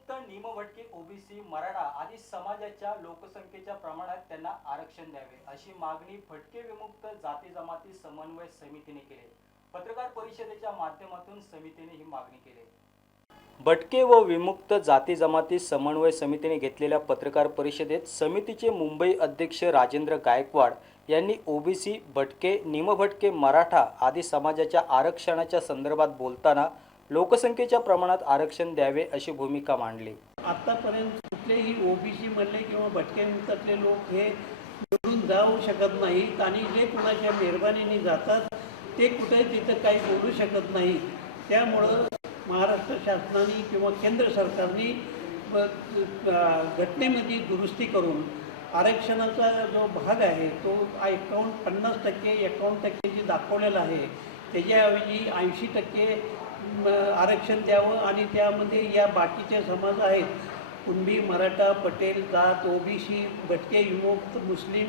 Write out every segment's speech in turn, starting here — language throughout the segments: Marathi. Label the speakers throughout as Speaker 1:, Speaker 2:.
Speaker 1: भटके विमुक्त निमभटके ओबीसी मराठा आदी समाजाच्या लोकसंख्येच्या प्रमाणात त्यांना आरक्षण द्यावे अशी मागणी फटके विमुक्त जाती जमाती समन्वय समितीने केली. पत्रकार परिषदेच्या माध्यमातून समितीने ही मागणी केली. भटके व विमुक्त जाती जमाती समन्वय समितीने घेतलेल्या पत्रकार परिषदेत समितीचे मुंबई अध्यक्ष राजेंद्र गायकवाड यांनी ओबीसी भटके निमभटके मराठा आदी समाजाच्या आरक्षणाच्या संदर्भात बोलताना लोकसंख्येच्या प्रमाणात आरक्षण द्यावे अशी भूमिका मांडली.
Speaker 2: आत्तापर्यंत कुठलेही ओबीसी मधले किंवा भटक्यांतले लोक हे निवडून जाऊ शकत नाहीत आणि जे कुणाच्या मेहरबानीने जातात ते कुठे तिथं काही बोलू शकत नाही त्यामुळं महाराष्ट्र शासनाने किंवा केंद्र सरकारने घटनेमध्ये दुरुस्ती करून आरक्षणाचा जो भाग आहे तो एकावन्न पन्नास टक्के एकावन्न टक्के जे दाखवलेला आहे त्याच्याऐवजी ऐंशी टक्के आरक्षण द्यावं आणि त्यामध्ये या बाकीचे समाज आहेत. कुणबी मराठा पटेल जात ओबीसी भटके युवक मुस्लिम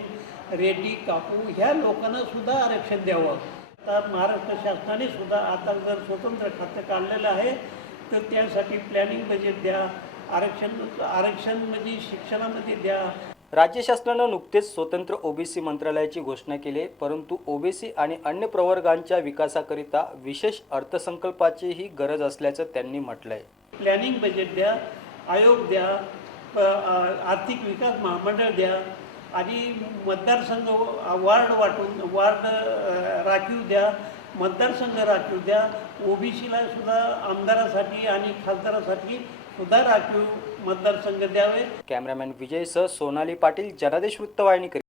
Speaker 2: रेड्डी कापू ह्या लोकांना सुद्धा आरक्षण द्यावं. आता महाराष्ट्र शासनाने सुद्धा आता जर स्वतंत्र खातं काढलेलं आहे तर त्यासाठी प्लॅनिंग बजेट द्या आरक्षण आरक्षण म्हणजे शिक्षणामध्ये द्या.
Speaker 1: राज्य शासनानं नुकतेच स्वतंत्र ओबीसी मंत्रालयाची घोषणा केली आहे, परंतु ओबीसी आणि अन्य प्रवर्गांच्या विकासाकरिता विशेष अर्थसंकल्पाचीही गरज असल्याचं त्यांनी म्हटलंय.
Speaker 2: प्लॅनिंग बजेट द्या आयोग द्या आर्थिक विकास महामंडळ द्या आणि मतदारसंघ वार्ड वाटून वार्ड राखीव द्या मतदारसंघ राखीव द्या. ओबीसीला सुद्धा आमदारासाठी आणि खासदारासाठी सुद्धा राखीव मतदारसंघ द्यावे.
Speaker 1: कॅमेरामॅन विजयसह सोनाली पाटील जनादेश वृत्तवाहिनी